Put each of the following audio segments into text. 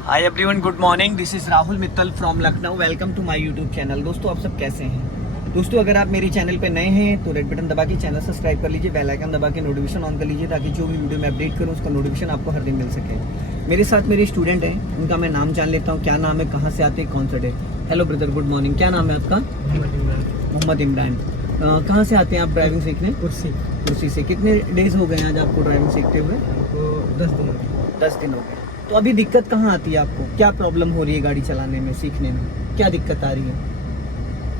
Hi everyone, good morning. This is Rahul Mittal from Lucknow. Welcome to my YouTube channel. दोस्तों, आप सब कैसे हैं? दोस्तों, अगर आप मेरे चैनल पे नए हैं तो रेड बटन दबा के चैनल सब्सक्राइब कर लीजिए, बेल आइकन दबा के नोटिफिकेशन ऑन कर लीजिए ताकि जो भी वीडियो मैं अपडेट करूं उसका नोटिफिकेशन आपको हर दिन मिल सके। मेरे साथ मेरे स्टूडेंट हैं, उनका मैं नाम जान लेता हूँ। क्या नाम है, कहाँ से आते हैं, कौन सा day? Hello brother, good morning. क्या नाम है आपका? मोहम्मद इमरान। कहाँ से आते हैं आप ड्राइविंग सीखने? कुर्सी से। कितने डेज हो गए आज आपको ड्राइविंग सीखते हुए? 10 दिन हो गए। तो अभी दिक्कत कहाँ आती है आपको? क्या प्रॉब्लम हो रही है गाड़ी चलाने में, सीखने में? क्या दिक्कत आ रही है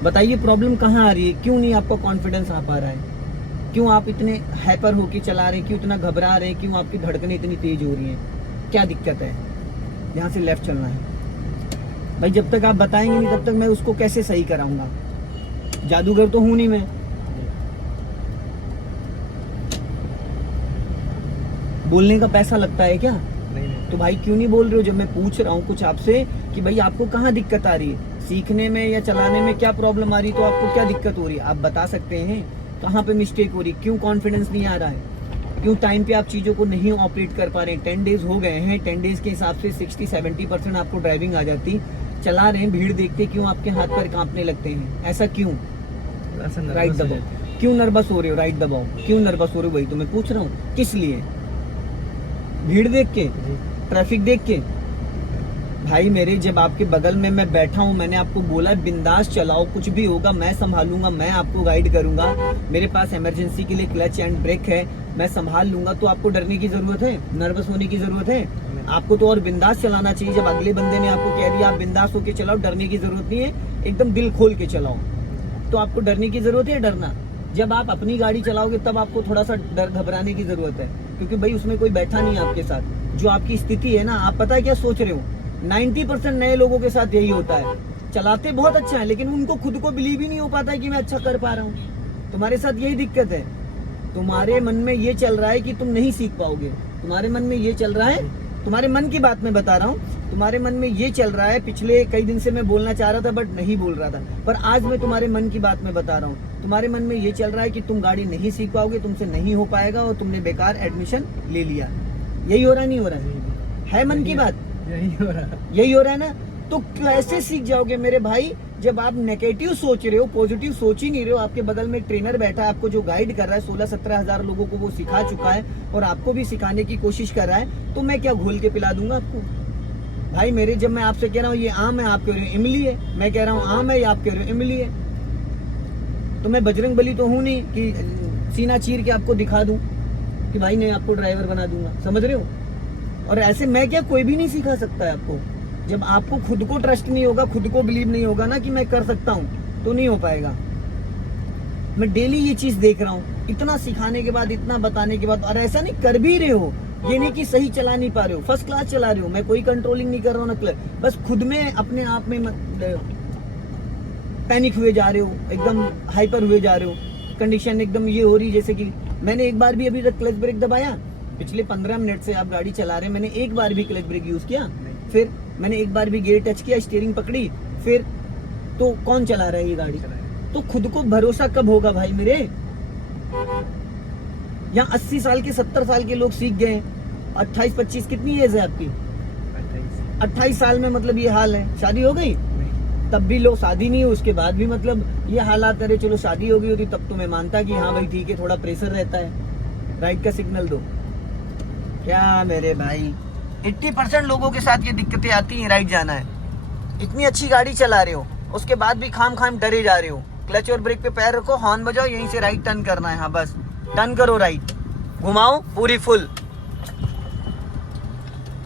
बताइए। प्रॉब्लम कहाँ आ रही है? क्यों नहीं आपको कॉन्फिडेंस आ पा रहा है? क्यों आप इतने हाइपर होके चला रहे हैं? क्यों इतना घबरा रहे हैं? क्यों आपकी धड़कनें इतनी तेज हो रही हैं? क्या दिक्कत है? यहाँ से लेफ्ट चलना है भाई। जब तक आप बताएंगे नहीं तब तक मैं उसको कैसे सही कराऊंगा? जादूगर तो हूं नहीं मैं। बोलने का पैसा लगता है क्या? तो भाई क्यों नहीं बोल रहे हो? जब मैं पूछ रहा हूँ कुछ आपसे कि भाई आपको कहाँ दिक्कत आ रही है, सीखने में या चलाने में क्या प्रॉब्लम आ रही है, तो आपको क्या दिक्कत हो रही है आप बता सकते हैं। कहाँ पे मिस्टेक हो रही है? क्यों कॉन्फिडेंस नहीं आ रहा है? क्यों टाइम पे आप चीजों को नहीं ऑपरेट कर पा रहे हैं? 10 डेज हो गए हैं। 10 डेज के हिसाब से 60-70% आपको ड्राइविंग आ जाती। चला रहे हैं, भीड़ देखते क्यों आपके हाथ पैर कांपने लगते हैं? ऐसा क्यों? राइट दबाओ। क्यों नर्वस हो रहे हो? राइट दबाओ। क्यों नर्वस हो रहे हो? वही तो मैं पूछ रहा हूँ। किस लिए? भीड़ देख के, ट्रैफिक देख के? भाई मेरे, जब आपके बगल में मैं बैठा हूँ, मैंने आपको बोला बिंदास चलाओ, कुछ भी होगा मैं संभालूंगा, मैं आपको गाइड करूंगा, मेरे पास इमरजेंसी के लिए क्लच एंड ब्रेक है, मैं संभाल लूंगा। तो आपको डरने की जरूरत है? नर्वस होने की जरूरत है? आपको तो और बिंदास चलाना चाहिए। जब अगले बंदे ने आपको कह दिया आप बिंदास होके चलाओ, डरने की जरूरत नहीं है, एकदम दिल खोल के चलाओ, तो आपको डरने की जरूरत है? डरना जब आप अपनी गाड़ी चलाओगे तब आपको थोड़ा सा डर घबराने की जरूरत है, क्योंकि भाई उसमें कोई बैठा नहीं है आपके साथ। जो आपकी स्थिति है ना, आप पता है क्या सोच रहे हो? 90% नए लोगों के साथ यही होता है। चलाते बहुत अच्छा है लेकिन उनको खुद को बिलीव ही नहीं हो पाता है कि मैं अच्छा कर पा रहा हूँ। तुम्हारे साथ यही दिक्कत है। तुम्हारे मन में ये चल रहा है कि तुम नहीं सीख पाओगे। तुम्हारे मन में ये चल रहा है, तुम्हारे मन की बात मैं बता रहा हूँ। तुम्हारे मन में ये चल रहा है। पिछले कई दिन से मैं बोलना चाह रहा था बट नहीं बोल रहा था, पर आज मैं तुम्हारे मन की बात में बता रहा हूँ। तुम्हारे मन में ये चल रहा है कि तुम गाड़ी नहीं सीख पाओगे, तुमसे नहीं हो पाएगा और तुमने बेकार एडमिशन ले लिया। यही हो रहा नहीं हो रहा है मन की बात? यही हो रहा है ना? तो कैसे सीख जाओगे मेरे भाई जब आप नेगेटिव सोच रहे हो, पॉजिटिव सोच ही नहीं रहे हो। आपके बगल में ट्रेनर बैठा है, आपको जो गाइड कर रहा है, 16-17 हजार लोगों को वो सिखा चुका है और आपको भी सिखाने की कोशिश कर रहा है। तो मैं क्या घोल के पिला दूंगा आपको? भाई मेरे, जब मैं आपसे कह रहा हूँ ये आम है, आप कह रहे हो इमली है। मैं कह रहा हूँ आम है, आप कह रहे हो इमली है। तो मैं बजरंग बली तो हूँ नहीं कि सीना चीर के आपको दिखा दूं कि भाई नहीं आपको ड्राइवर बना दूंगा। समझ रहे हो? और ऐसे मैं क्या, कोई भी नहीं सिखा सकता है आपको। जब आपको खुद को ट्रस्ट नहीं होगा, खुद को बिलीव नहीं होगा ना कि मैं कर सकता हूँ, तो नहीं हो पाएगा। मैं डेली ये चीज देख रहा हूँ, इतना सिखाने के बाद, इतना बताने के बाद, और ऐसा नहीं कर भी रहे हो। ये नहीं कि सही चला नहीं पा रहे हो, फर्स्ट क्लास चला रहे हो। मैं कोई कंट्रोलिंग नहीं कर रहा हूँ ना, बस खुद में अपने आप में पैनिक हुए जा रहे हो, एकदम हाइपर हुए जा रहे हो। कंडीशन एकदम ये हो रही जैसे कि मैंने एक बार भी अभी तक क्लच ब्रेक दबाया? पिछले 15 मिनट से आप गाड़ी चला रहे हैं, मैंने एक बार भी क्लच ब्रेक यूज किया? फिर मैंने एक बार भी गियर टच किया, स्टीयरिंग पकड़ी? फिर तो कौन चला रहा है ये गाड़ी? तो खुद को भरोसा कब होगा भाई मेरे? यहाँ 80 साल के, 70 साल के लोग सीख गए। 28-25 कितनी एज है आपकी? 28 साल में मतलब ये हाल है। शादी हो गई? तब भी लोग, शादी नहीं हो उसके बाद भी मतलब ये हालात। अरे चलो शादी हो गई होती तब तो मैं मानता कि हाँ भाई ठीक है, थोड़ा प्रेशर रहता है, राइट का सिग्नल दो। क्या मेरे भाई, 80% लोगों के साथ ये दिक्कतें आती हैं। राइट जाना है, इतनी अच्छी गाड़ी चला रहे हो, उसके बाद भी खाम खाम डरे जा रहे हो। क्लच और ब्रेक पे पैर रखो, हॉर्न बजाओ, यहीं से राइट टर्न करना है। हाँ बस टर्न करो, राइट घुमाओ पूरी फुल।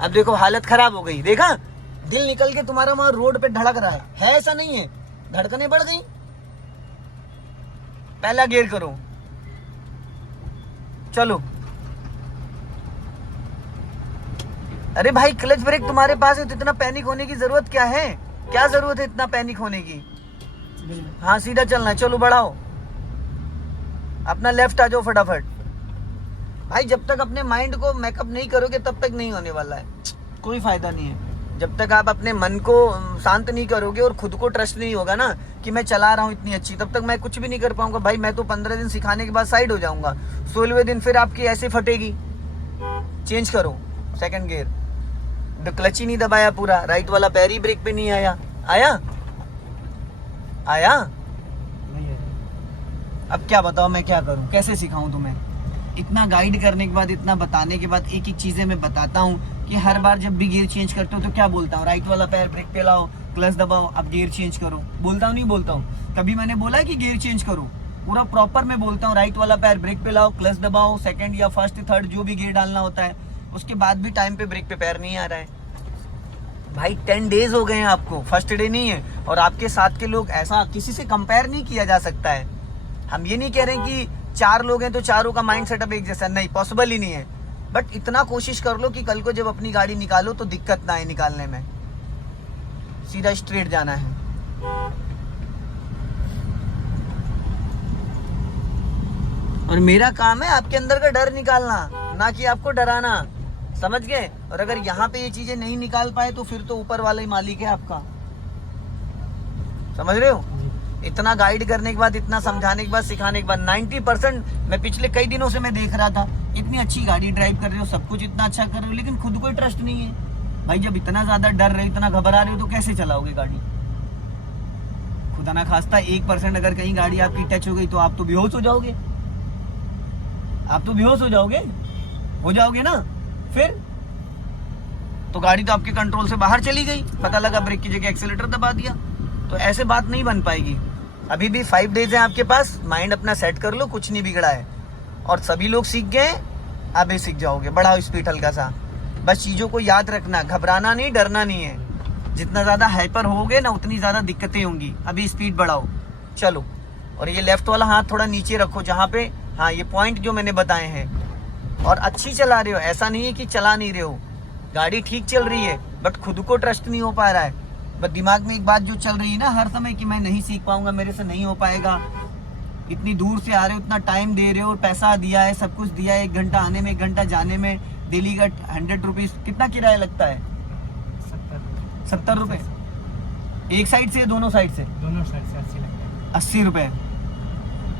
अब देखो हालत खराब हो गई। देखा, दिल निकल के तुम्हारा वहां रोड पे धड़क रहा है ऐसा नहीं है? धड़कनें बढ़ गई। पहला गियर करो, चलो। अरे भाई क्लच ब्रेक तुम्हारे पास है तो इतना पैनिक होने की जरूरत क्या है? क्या जरूरत है इतना पैनिक होने की? हाँ सीधा चलना है, चलो बढ़ाओ, अपना लेफ्ट आ जाओ फटाफट। भाई जब तक अपने माइंड को मेकअप नहीं करोगे तब तक नहीं होने वाला है, कोई फायदा नहीं है। जब तक आप अपने मन को शांत नहीं करोगे और खुद को ट्रस्ट नहीं होगा ना कि मैं चला रहा हूँ इतनी अच्छी, तब तक मैं कुछ भी नहीं कर पाऊंगा। भाई मैं तो 15 दिन सिखाने के बाद साइड हो जाऊंगा, 16वें दिन फिर आपकी ऐसे फटेगी। चेंज करो सेकंड गियर, क्लच ही नहीं दबाया पूरा, राइट वाला पैर ही ब्रेक पे नहीं आया। आया आया नहीं है। अब क्या बताओ, मैं क्या करूं, कैसे सिखाऊं तुम्हें? इतना गाइड करने के बाद, इतना बताने के बाद, एक एक चीजें मैं बताता हूं कि हर बार जब भी गियर चेंज करते हो तो क्या बोलता हूँ, राइट वाला पैर ब्रेक पे लाओ, क्लच दबाओ, अब गियर चेंज करो। बोलता हूँ नहीं बोलता हूँ? कभी मैंने बोला है कि गियर चेंज करो? पूरा प्रॉपर मैं बोलता हूँ, राइट वाला पैर ब्रेक पे लाओ, क्लच दबाओ, सेकंड या फर्स्ट थर्ड जो भी गियर डालना होता है। उसके बाद भी टाइम पे ब्रेक पे पैर नहीं आ रहा है। भाई 10 डेज हो गए हैं आपको, फर्स्ट डे नहीं है। और आपके साथ के लोग, ऐसा किसी से कंपेयर नहीं किया जा सकता है। हम ये नहीं कह रहे कि 4 लोग हैं तो चारों का माइंड सेटअप एक जैसा, नहीं, पॉसिबल ही नहीं है। बट इतना कोशिश कर लो कि कल को जब अपनी गाड़ी निकालो तो दिक्कत ना आए निकालने में, सीधा स्ट्रेट जाना है। और मेरा काम है आपके अंदर का डर निकालना, ना कि आपको डराना, समझ गए? और अगर यहाँ पे ये चीजें नहीं निकाल पाए तो फिर तो ऊपर वाला ही मालिक है आपका, समझ रहे हो? इतना गाइड करने के बाद, इतना समझाने के बाद, सिखाने के बाद 90% मैं पिछले कई दिनों से मैं देख रहा था, इतनी अच्छी गाड़ी ड्राइव कर रहे हो, सब कुछ इतना अच्छा कर रहे हो, लेकिन खुद को ट्रस्ट नहीं है। भाई जब इतना ज्यादा डर रहे, इतना घबरा रहे हो तो कैसे चलाओगे गाड़ी? खुदा ना खास्ता 1% अगर कहीं गाड़ी आपकी टच हो गई तो आप तो बेहोश हो जाओगे, आप तो बेहोश हो जाओगे ना। फिर तो गाड़ी तो आपके कंट्रोल से बाहर चली गई, पता लगा ब्रेक की जगह एक्सीलेटर दबा दिया, तो ऐसे बात नहीं बन पाएगी। अभी भी 5 डेज है आपके पास, माइंड अपना सेट कर लो, कुछ नहीं बिगड़ा है। और सभी लोग सीख गए, आप भी सीख जाओगे। बढ़ाओ स्पीड हल्का सा, बस चीज़ों को याद रखना, घबराना नहीं, डरना नहीं है। जितना ज़्यादा हाइपर होगे ना उतनी ज़्यादा दिक्कतें होंगी। अभी स्पीड बढ़ाओ, चलो। और ये लेफ्ट वाला हाथ थोड़ा नीचे रखो, जहाँ पे, हाँ, ये पॉइंट जो मैंने बताए हैं। और अच्छी चला रहे हो, ऐसा नहीं है कि चला नहीं रहे हो, गाड़ी ठीक चल रही है, बट खुद को ट्रस्ट नहीं हो पा रहा है। बस दिमाग में एक बात जो चल रही है ना हर समय कि मैं नहीं सीख पाऊंगा, मेरे से नहीं हो पाएगा। इतनी दूर से आ रहे हो, इतना टाइम दे रहे हो, पैसा दिया है, सब कुछ दिया है, 1 घंटा आने में, 1 घंटा जाने में, डेली का 100 रुपीज, कितना किराया लगता है? 70 रुपए एक साइड से, दोनों साइड से? दोनों साइड से 80 लगता है। 80 रुपए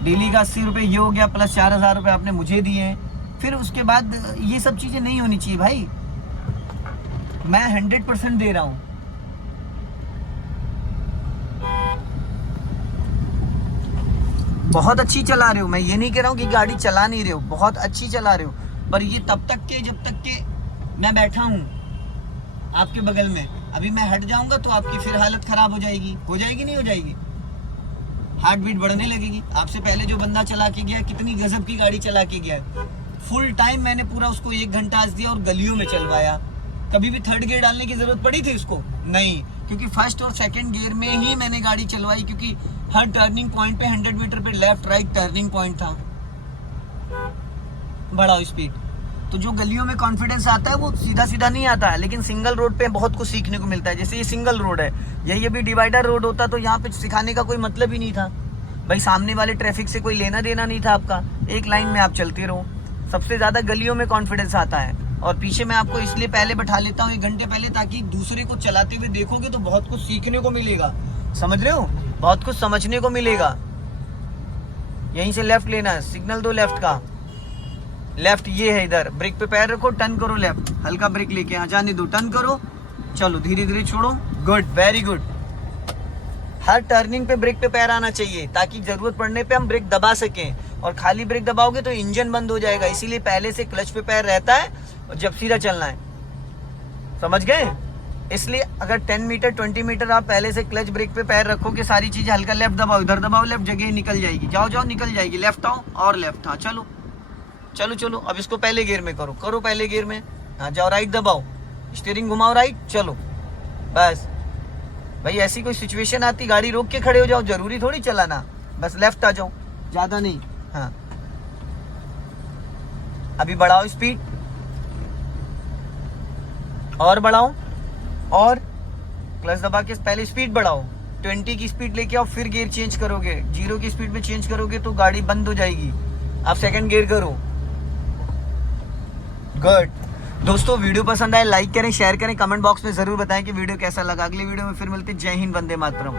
डेली का, 80 रुपए ये हो गया, प्लस 4000 रुपए आपने मुझे दिए। फिर उसके बाद ये सब चीजें नहीं होनी चाहिए भाई। मैं 100% दे रहा हूं। बहुत अच्छी चला रहे हो, मैं ये नहीं कह रहा हूँ कि गाड़ी चला नहीं रहे हो, बहुत अच्छी चला रहे हो। पर ये तब तक के, जब तक के मैं बैठा हूँ आपके बगल में। अभी मैं हट जाऊंगा तो आपकी फिर हालत खराब हो जाएगी नहीं हो जाएगी? हार्ट बीट बढ़ने लगेगी। आपसे पहले जो बंदा चला के गया, कितनी गजब की गाड़ी चला के गया, फुल टाइम मैंने पूरा उसको 1 घंटा दिया और गलियों में चलवाया। कभी भी थर्ड गियर डालने की जरूरत पड़ी थी उसको? नहीं, क्योंकि फर्स्ट और सेकंड गियर में ही मैंने गाड़ी चलवाई, क्योंकि हर टर्निंग पॉइंट पे 100 मीटर पे लेफ्ट राइट टर्निंग पॉइंट था। बढ़ाओ स्पीड। तो जो गलियों में कॉन्फिडेंस आता है वो सीधा सीधा नहीं आता है, लेकिन सिंगल रोड पे बहुत कुछ सीखने को मिलता है। जैसे ये सिंगल रोड है, यही अभी डिवाइडर रोड होता तो यहाँ पे सिखाने का कोई मतलब ही नहीं था भाई। सामने वाले ट्रैफिक से कोई लेना देना नहीं था आपका, एक लाइन में आप चलते रहो। सबसे ज्यादा गलियों में कॉन्फिडेंस आता है। और पीछे मैं आपको इसलिए पहले बैठा लेता हूँ 1 घंटे पहले, ताकि दूसरे को चलाते हुए देखोगे तो बहुत कुछ सीखने को मिलेगा, समझ रहे हो? बहुत कुछ समझने को मिलेगा। यहीं से लेफ्ट लेना है, सिग्नल दो लेफ्ट का। लेफ्ट ये है, इधर ब्रेक पे पैर रखो, टर्न करो लेफ्ट, हल्का ब्रेक लेके, यहाँ जाने दो, टर्न करो, चलो धीरे धीरे छोड़ो। Good, very good. हर टर्निंग पे ब्रेक पे पैर आना चाहिए, ताकि जरूरत पड़ने पे हम ब्रेक दबा सकें। और खाली ब्रेक दबाओगे तो इंजन बंद हो जाएगा, इसीलिए पहले से क्लच पे पैर रहता है और जब सीधा चलना है, समझ गए? इसलिए अगर 10 मीटर 20 मीटर आप पहले से क्लच ब्रेक पे पैर रखोगे, सारी चीजें, हल्का लेफ्ट दबाओ, इधर दबाओ लेफ्ट, जगह निकल जाएगी। जाओ जाओ निकल जाएगी। लेफ्ट आओ और लेफ्ट, हाँ चलो चलो चलो। अब इसको पहले गियर में करो, करो पहले गियर में, हाँ जाओ राइट दबाओ, स्टीयरिंग घुमाओ राइट, चलो बस। भाई ऐसी कोई सिचुएशन आती, गाड़ी रोक के खड़े हो जाओ, जरूरी थोड़ी चलाना, बस लेफ्ट आ जाओ, ज्यादा नहीं। हाँ अभी बढ़ाओ स्पीड, और बढ़ाओ, और क्लच दबा के पहले स्पीड बढ़ाओ। 20 की स्पीड लेके आओ, फिर गियर चेंज करोगे। 0 की स्पीड में चेंज करोगे तो गाड़ी बंद हो जाएगी। आप सेकंड गियर करो। गुड दोस्तों, वीडियो पसंद आए लाइक करें, शेयर करें, कमेंट बॉक्स में जरूर बताएं कि वीडियो कैसा लगा। अगले वीडियो में फिर मिलते हैं। जय हिंद, वंदे मातरम।